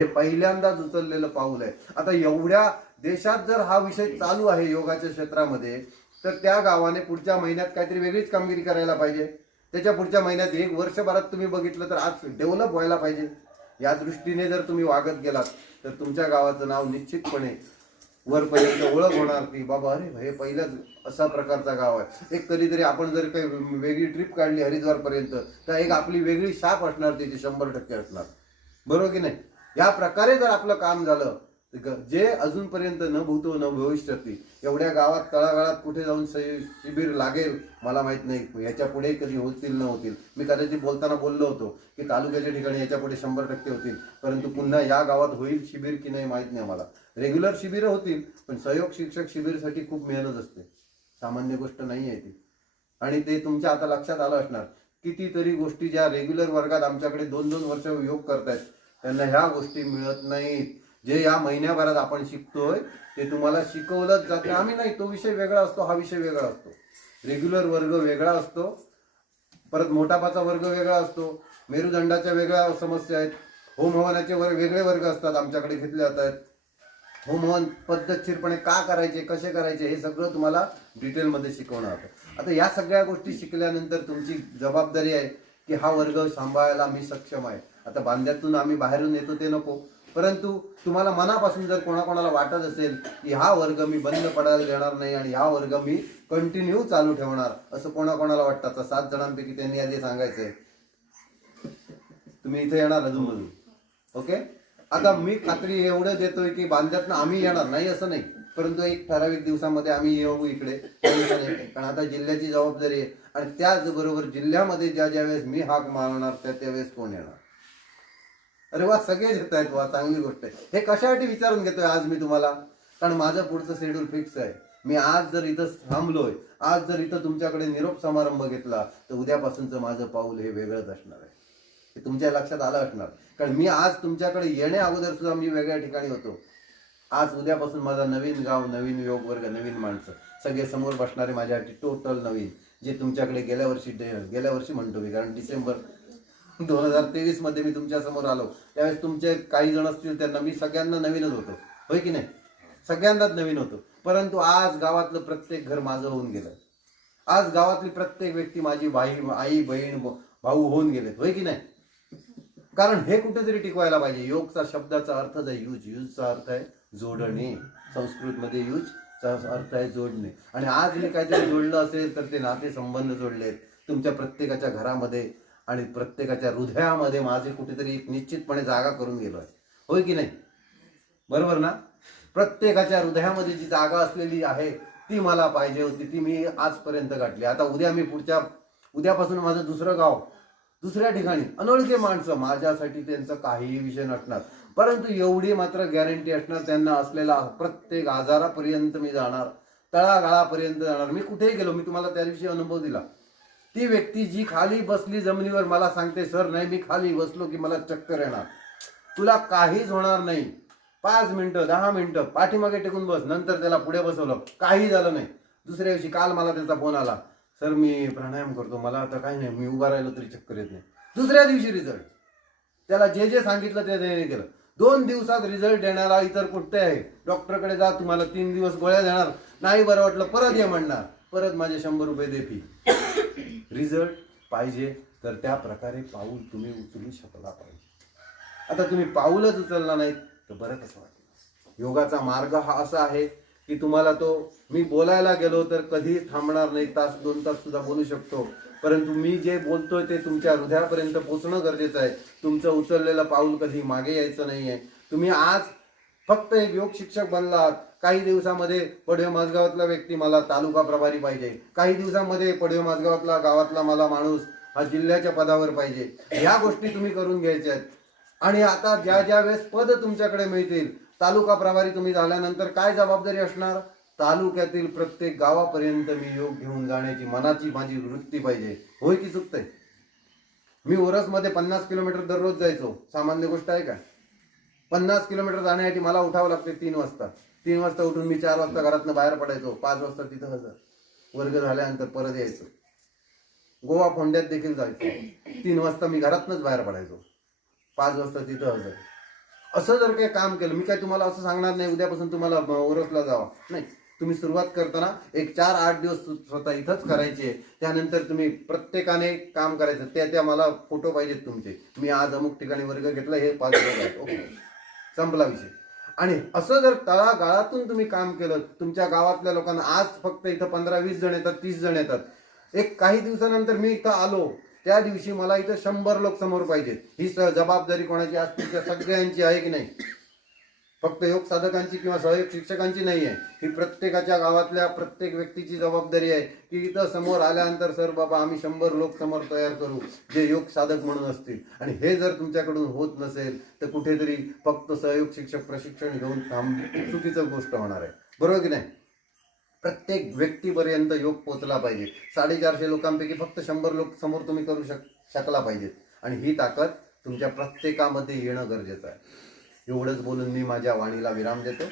हे पहिल्यांदाच उचललेलं पाऊल आहे. आता एवढ्या देशात जर हा विषय चालू आहे योगाच्या क्षेत्रामध्ये, तर त्या गावाने पुढच्या महिन्यात काहीतरी वेगळीच कामगिरी करायला पाहिजे. त्याच्या पुढच्या महिन्यात एक वर्षभरात तुम्ही बघितलं तर आज डेव्हलप व्हायला पाहिजे. या दृष्टीने जर तुम्ही वागत गेलात तर तुमच्या गावाचं नाव निश्चितपणे वरपर्यंत ओळख होणार की बाबा अरे हे पहिल्याच असा प्रकारचा गाव आहे. एक कधीतरी आपण जर काही वेगळी ट्रिप काढली हरिद्वारपर्यंत तर एक आपली वेगळी शाप असणार, तिथे 100% असणार. बरोबर की नाही? या प्रकारे जर आपलं काम झालं जे अजूनपर्यंत न भूतो न भविष्यती एवढ्या गावात तळागाळात कुठे जाऊन शिबिर लागेल मला माहित नाही. याच्या पुढे कधी होतील न होतील. मी कदाचित बोलताना बोललो होतो की तालुक्याच्या ठिकाणी याच्या पुढे 100% होतील, परंतु पुन्हा या गावात होईल शिबिर की नाही माहित नाही मला. रेग्युलर शिबिरं होतील, पण सहयोग शिक्षक शिबिरसाठी खूप मेहनत असते, सामान्य गोष्ट नाही आहे ती. आणि ते तुमच्या आता लक्षात आलं असणार. कितीतरी गोष्टी ज्या रेग्युलर वर्गात आमच्याकडे 2-2 वर्ष योग करतायत त्यांना ह्या गोष्टी मिळत नाहीत. जे या महिन्याभरात आपण शिकतोय ते तुम्हाला शिकवलंच जातं. आम्ही नाही, तो विषय वेगळा असतो, हा विषय वेगळा असतो. रेग्युलर वर्ग वेगळा असतो, परत मोटापाचा वर्ग वेगळा असतो, मेरुदंडाच्या वेगळ्या समस्या आहेत, होम हवनाचे वेगळे वर्ग असतात आमच्याकडे घेतले जात आहेत. होम हवन पद्धतशीरपणे का करायचे, कसे करायचे हे सगळं तुम्हाला डिटेलमध्ये शिकवणार होतं. आता या सगळ्या गोष्टी शिकल्यानंतर तुमची जबाबदारी आहे की हा वर्ग सांभाळायला मी सक्षम आहे. आता बांध्यातून आम्ही बाहेरून येतो ते नको, परंतु तुम्हाला मनापासून जर कोणाकोणाला वाटत असेल की हा वर्ग मी बंद पडायला देणार नाही आणि हा वर्ग मी कंटिन्यू चालू ठेवणार, असं कोणाकोणाला वाटतं तर 7 जणांपैकी त्यांनी आधी सांगायचंय. तुम्ही इथे येणार अजून मधून, ओके? आता मी खात्री एवढं देतोय की बांध्यातनं आम्ही येणार नाही असं नाही, परंतु एक ठराविक दिवसामध्ये आम्ही येऊ इकडे, कारण आता जिल्ह्याची जबाबदारी आहे. आणि त्याचबरोबर जिल्ह्यामध्ये ज्या वेळेस मी हाक मारणार त्यावेळेस कोण येणार. अरे वा, सगळेच येत आहेत, वा चांगली गोष्ट आहे. हे कशासाठी विचारून घेतोय आज मी तुम्हाला, कारण माझं पुढचं शेड्यूल फिक्स आहे. मी आज जर इथं थांबलोय, आज जर इथं तुमच्याकडे निरोप समारंभ घेतला तर उद्यापासूनचं माझं पाऊल हे वेगळंच असणार आहे. हे तुमच्या लक्षात आलं असणार. कारण मी आज तुमच्याकडे येण्या अगोदर सुद्धा मी वेगळ्या ठिकाणी होतो. आज उद्यापासून माझा नवीन गाव, नवीन योग वर्ग, नवीन माणसं, सगळे समोर बसणारे माझ्यासाठी टोटल नवीन. जे तुमच्याकडे गेल्या वर्षी म्हणतो मी, कारण डिसेंबर 2023 मध्ये मी तुमच्या समोर आलो त्यावेळेस तुमचे काही जण असतील त्यांना मी सगळ्यांना नवीनच होतो, होय की नाही? सगळ्यांनाच नवीन होतो. परंतु आज गावातलं प्रत्येक घर माझं होऊन गेलं. आज गावातली प्रत्येक व्यक्ती माझी आई बहीण भाऊ होऊन गेलेत, होय की नाही? कारण हे कुठेतरी टिकवायला पाहिजे. योगचा शब्दाचा अर्थच आहे यूजचा अर्थ आहे जोडणे. संस्कृतमध्ये यूजचा अर्थ आहे जोडणे. आणि आज मी काहीतरी जोडलं असेल तर ते नाते संबंध जोडलेत तुमच्या प्रत्येकाच्या घरामध्ये आणि प्रत्येकाच्या हृदयामध्ये माझे कुठेतरी एक निश्चितपणे जागा करून गेलो आहे, होय की नाही? बरोबर ना? प्रत्येकाच्या हृदयामध्ये जी जागा असलेली आहे ती मला पाहिजे होती, ती मी आजपर्यंत गाठली. आता उद्यापासून माझं दुसरं गाव, दुसऱ्या ठिकाणी अनोळखी माणसं, माझ्यासाठी त्यांचा काहीही विषय नसणार, परंतु एवढी मात्र गॅरंटी असणार त्यांना असलेला प्रत्येक आजारापर्यंत मी जाणार, तळागाळापर्यंत जाणार. मी कुठेही गेलो, मी तुम्हाला त्या दिवशी अनुभव दिला. ती व्यक्ती जी खाली बसली जमिनीवर मला सांगते सर नाही मी खाली बसलो की मला चक्कर येणार. तुला काहीच होणार नाही. 5 मिनिटं 10 मिनिटं पाठीमागे टेकून बस. नंतर त्याला पुढे बसवलं, काही झालं नाही. दुसऱ्या दिवशी काल मला त्याचा फोन आला, सर मी प्राणायाम करतो, मला आता काही नाही, मी उभा राहिलो तरी चक्कर येत नाही. दुसऱ्या दिवशी रिझल्ट. त्याला जे सांगितलं ते त्याने केलं. 2 दिवसात रिझल्ट देण्याला इतर कुठे आहे? डॉक्टरकडे जा, तुम्हाला 3 दिवस गोळ्या देणार, नाही बरं वाटलं परत ये म्हणणार, परत माझे 100 रुपये दे फी. रिझल्ट पाहिजे तर त्या प्रकारे पाऊल तुम्ही उचलू शकला पाहिजे. आता तुम्ही पाऊलच उचलला नाहीत तर बरं कसं वाटलं? योगाचा मार्ग हा असा आहे की तुम्हाला तो, मी बोलायला गेलो तर कधी थांबणार नाही, 1-2 तास सुद्धा बोलू शकतो, परंतु मी जे बोलतोय ते तुमच्या हृदयापर्यंत पोहोचणं गरजेचं आहे. तुमचं उचललेलं पाऊल कधी मागे यायचं नाहीये. तुम्ही आज फक्त एक योग शिक्षक बनलात, काही दिवसामध्ये पडवे माझगावातला व्यक्ती मला तालुका प्रभारी पाहिजे, काही दिवसामध्ये पडवे माझगावातला गावातला मला माणूस हा जिल्ह्याच्या पदावर पाहिजे. ह्या गोष्टी तुम्ही करून घ्यायच्या आहेत. आणि आता ज्या वेळेस पद तुमच्याकडे मिळतील, तालुका प्रभारी तुम्ही झाल्यानंतर काय जबाबदारी असणार? तालुक्यातील प्रत्येक गावापर्यंत मी योग घेऊन जाण्याची मनाची माझी वृत्ती पाहिजे, होय की चुकतंय? मी ओरसमध्ये 50 किलोमीटर दररोज जायचो, सामान्य गोष्ट आहे का? 50 किलोमीटर जाण्यासाठी मला उठावं लागते 3 वाजता. 3 वाजता उठून मी 4 वाजता घरातनं बाहेर पडायचो, 5 वाजता तिथं हजर, वर्ग झाल्यानंतर परत यायचो. गोवा फोंड्यात देखील जायचो, 3 वाजता मी घरातनंच बाहेर पडायचो, 5 वाजता तिथं हजर. असं जर काही काम केलं, मी काय तुम्हाला असं सांगणार नाही उद्यापासून तुम्हाला ओरसला जावा, नाही. तुम्ही सुरुवात करताना एक 4-8 दिवस स्वतः इथंच करायचे. त्यानंतर तुम्ही प्रत्येकाने काम करायचं. त्या मला फोटो पाहिजेत तुमचे. मी आज अमुक ठिकाणी वर्ग घेतला, हे 5 लोक आहेत, ओके, संपला विषय. आणि असं जर तळागाळातून तुम्ही काम केलं, तुमच्या गावातल्या लोकांना, आज फक्त इथं 15-20 जण येतात, 30 जण येतात. एक काही दिवसानंतर मी इथं आलो, त्या दिवशी मला इथं 100 लोक समोर पाहिजेत. ही जबाबदारी कोणाची असते? त्या सगळ्यांची आहे की नाही? फक्त योग साधकांची किंवा सहयोग शिक्षकांची नाही आहे. ही प्रत्येकाच्या गावातल्या प्रत्येक व्यक्तीची जबाबदारी आहे की इथं समोर आल्यानंतर सर बाबा आम्ही 100 लोक समोर तयार करू जे योग साधक म्हणून असतील. आणि हे जर तुमच्याकडून होत नसेल तर कुठेतरी फक्त सहयोग शिक्षक प्रशिक्षण घेऊन चुकीचं गोष्ट होणार आहे. बरोबर की नाही? प्रत्येक व्यक्तीपर्यंत योग पोहोचला पाहिजे. 450 लोकांपैकी फक्त 100 लोक समोर तुम्ही करू शकला पाहिजेत. आणि ही ताकद तुमच्या प्रत्येकामध्ये येणं गरजेचं आहे. एवढंच बोलून मी माझ्या वाणीला विराम देतो.